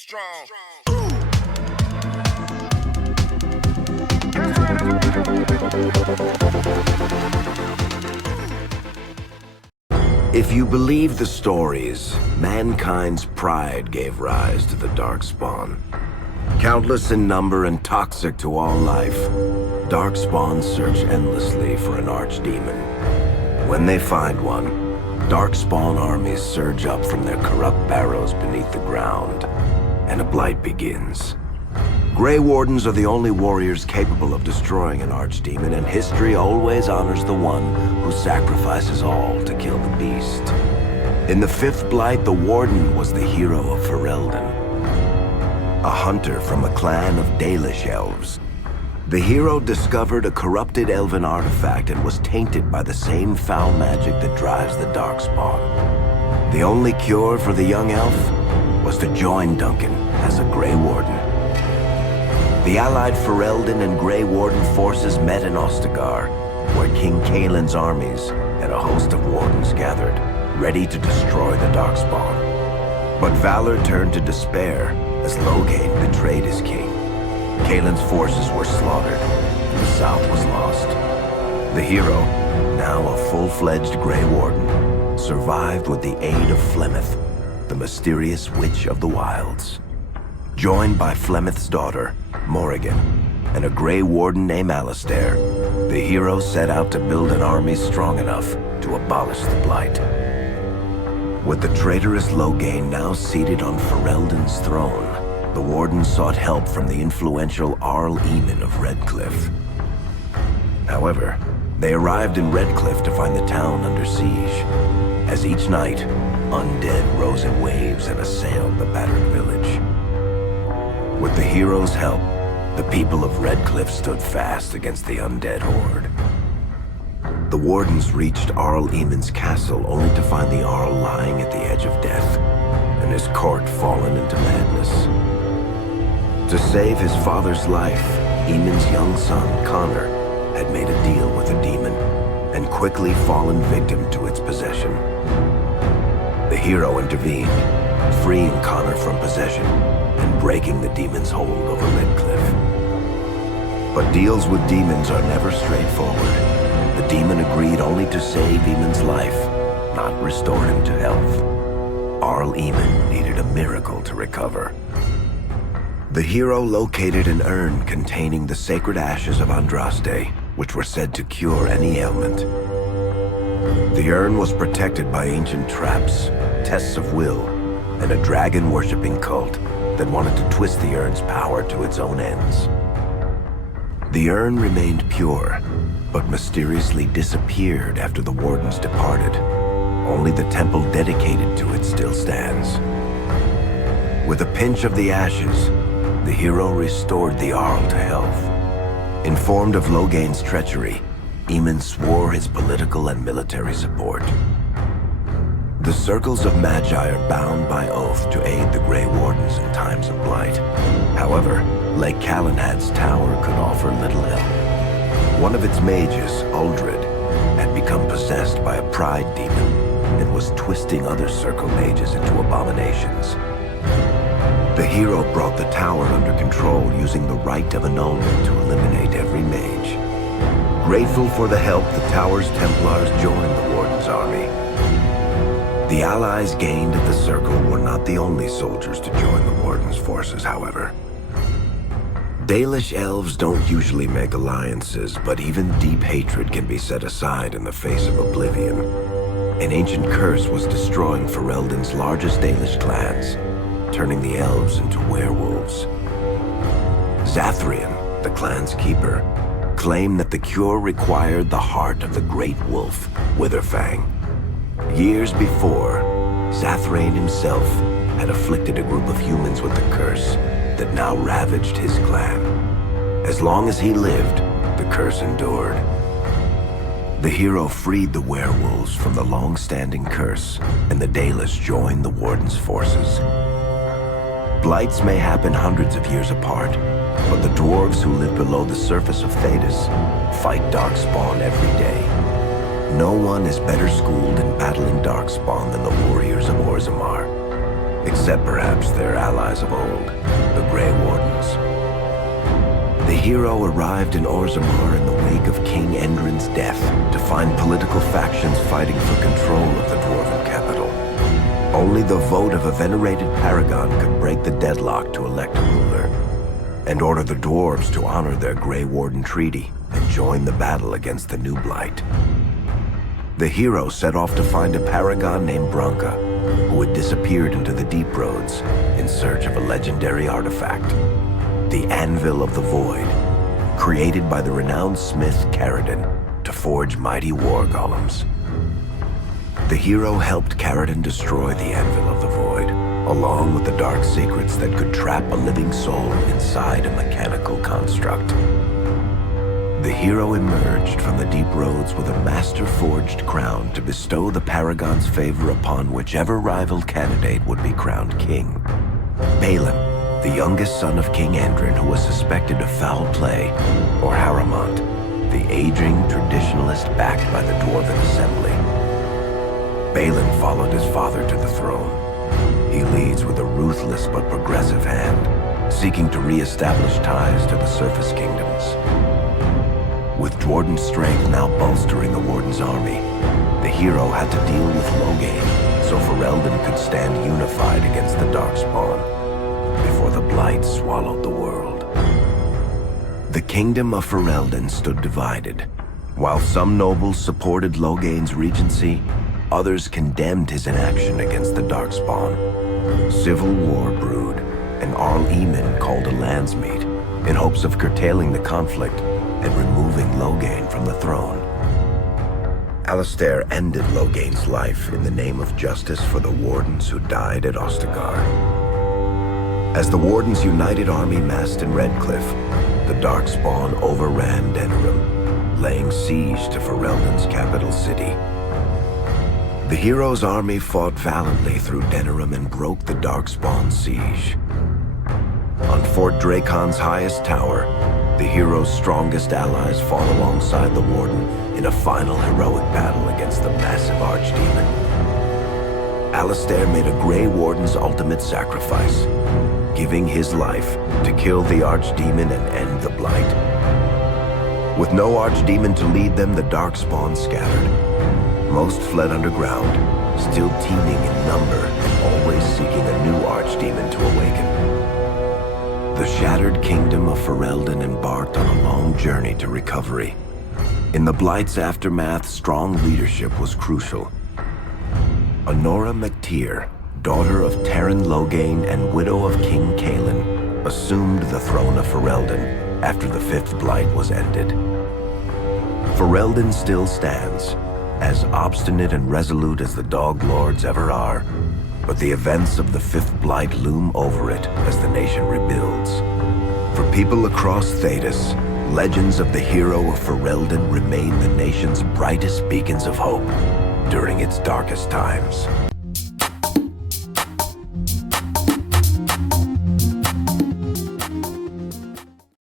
strong. If you believe the stories, mankind's pride gave rise to the Darkspawn. Countless in number and toxic to all life, Darkspawn search endlessly for an archdemon. When they find one, Darkspawn armies surge up from their corrupt barrows beneath the ground, and a blight begins. Grey Wardens are the only warriors capable of destroying an archdemon, and history always honors the one who sacrifices all to kill the beast. In the fifth blight, the Warden was the hero of Ferelden, a hunter from a clan of Dalish elves. The hero discovered a corrupted elven artifact and was tainted by the same foul magic that drives the Darkspawn. The only cure for the young elf was to join Duncan as a Grey Warden. The allied Ferelden and Grey Warden forces met in Ostagar, where King Kaelin's armies and a host of wardens gathered, ready to destroy the Darkspawn. But valor turned to despair as Loghain betrayed his king. Kaelin's forces were slaughtered, and the south was lost. The hero, now a full-fledged Grey Warden, survived with the aid of Flemeth, the mysterious witch of the wilds. Joined by Flemeth's daughter, Morrigan, and a Grey Warden named Alistair, the hero set out to build an army strong enough to abolish the Blight. With the traitorous Loghain now seated on Ferelden's throne, the Warden sought help from the influential Arl Eamon of Redcliffe. However, they arrived in Redcliffe to find the town under siege. As each night, undead rose in waves and assailed the battered village. With the hero's help, the people of Redcliffe stood fast against the undead horde. The Wardens reached Arl Eamon's castle only to find the Arl lying at the edge of death, and his court fallen into madness. To save his father's life, Eamon's young son, Connor, had made a deal with a demon, and quickly fallen victim to its possession. The hero intervened, freeing Connor from possession, and breaking the demon's hold over Redcliffe. But deals with demons are never straightforward. The demon agreed only to save Eamon's life, not restore him to health. Arl Eamon needed a miracle to recover. The hero located an urn containing the sacred ashes of Andraste, which were said to cure any ailment. The urn was protected by ancient traps, tests of will, and a dragon-worshipping cult that wanted to twist the urn's power to its own ends. The urn remained pure, but mysteriously disappeared after the Wardens departed. Only the temple dedicated to it still stands. With a pinch of the ashes, the hero restored the Arl to health. Informed of Loghain's treachery, Eamon swore his political and military support. The circles of Magi are bound by oath to aid the Grey Wardens in times of blight. However, Lake Calenhad's tower could offer little help. One of its mages, Uldred, had become possessed by a pride demon and was twisting other circle mages into abominations. The hero brought the tower under control using the right of annulment to eliminate every mage. Grateful for the help, the tower's Templars joined the Warden's army. The allies gained at the Circle were not the only soldiers to join the Warden's forces, however. Dalish elves don't usually make alliances, but even deep hatred can be set aside in the face of oblivion. An ancient curse was destroying Ferelden's largest Dalish clans, turning the elves into werewolves. Zathrian, the clan's keeper, claimed that the cure required the heart of the great wolf, Witherfang. Years before, Zathrian himself had afflicted a group of humans with the curse that now ravaged his clan. As long as he lived, the curse endured. The hero freed the werewolves from the long-standing curse, and the Dalish joined the Warden's forces. Blights may happen hundreds of years apart, but the dwarves who live below the surface of Thedas fight Darkspawn every day. No one is better schooled in battling Darkspawn than the warriors of Orzammar. except perhaps their allies of old, the Grey Wardens. The hero arrived in Orzammar in the wake of King Endrin's death to find political factions fighting for control of the dwarven capital. Only the vote of a venerated paragon could break the deadlock to elect a ruler, and order the dwarves to honor their Grey Warden treaty and join the battle against the new blight. The hero set off to find a paragon named Branka, who had disappeared into the deep roads in search of a legendary artifact, the Anvil of the Void, created by the renowned smith Ferelden to forge mighty war golems. The hero helped Ferelden destroy the Anvil of the Void, along with the dark secrets that could trap a living soul inside a mechanical construct. The hero emerged from the deep roads with a master-forged crown to bestow the Paragon's favor upon whichever rival candidate would be crowned king. Balin, the youngest son of King Endrin who was suspected of foul play, or Haramont, the aging traditionalist backed by the Dwarven Assembly. Balin followed his father to the throne. He leads with a ruthless but progressive hand, seeking to re-establish ties to the surface kingdoms. With Jordan's strength now bolstering the Warden's army, the hero had to deal with Loghain, so Ferelden could stand unified against the Darkspawn, before the Blight swallowed the world. The kingdom of Ferelden stood divided. While some nobles supported Loghain's regency, others condemned his inaction against the Darkspawn. Civil war brewed, and Arl Eamon called a landsmeet in hopes of curtailing the conflict and removing Loghain from the throne. Alistair ended Loghain's life in the name of justice for the Wardens who died at Ostagar. As the Warden's united army massed in Redcliffe, the Darkspawn overran Denerim, laying siege to Ferelden's capital city. The hero's army fought valiantly through Denerim and broke the Darkspawn siege. On Fort Dracon's highest tower, the hero's strongest allies fought alongside the Warden in a final heroic battle against the massive Archdemon. Alistair made a Grey Warden's ultimate sacrifice, giving his life to kill the Archdemon and end the Blight. With no Archdemon to lead them, the Darkspawn scattered. Most fled underground, still teeming in number and always seeking a new Archdemon to awaken. The shattered kingdom of Ferelden embarked on a long journey to recovery. In the Blight's aftermath, strong leadership was crucial. Honora MacTyr, daughter of Terran Loghain and widow of King Caelan, assumed the throne of Ferelden after the Fifth Blight was ended. Ferelden still stands, as obstinate and resolute as the Dog Lords ever are, but the events of the Fifth Blight loom over it as the nation rebuilds. For people across Thedas, legends of the hero of Ferelden remain the nation's brightest beacons of hope during its darkest times.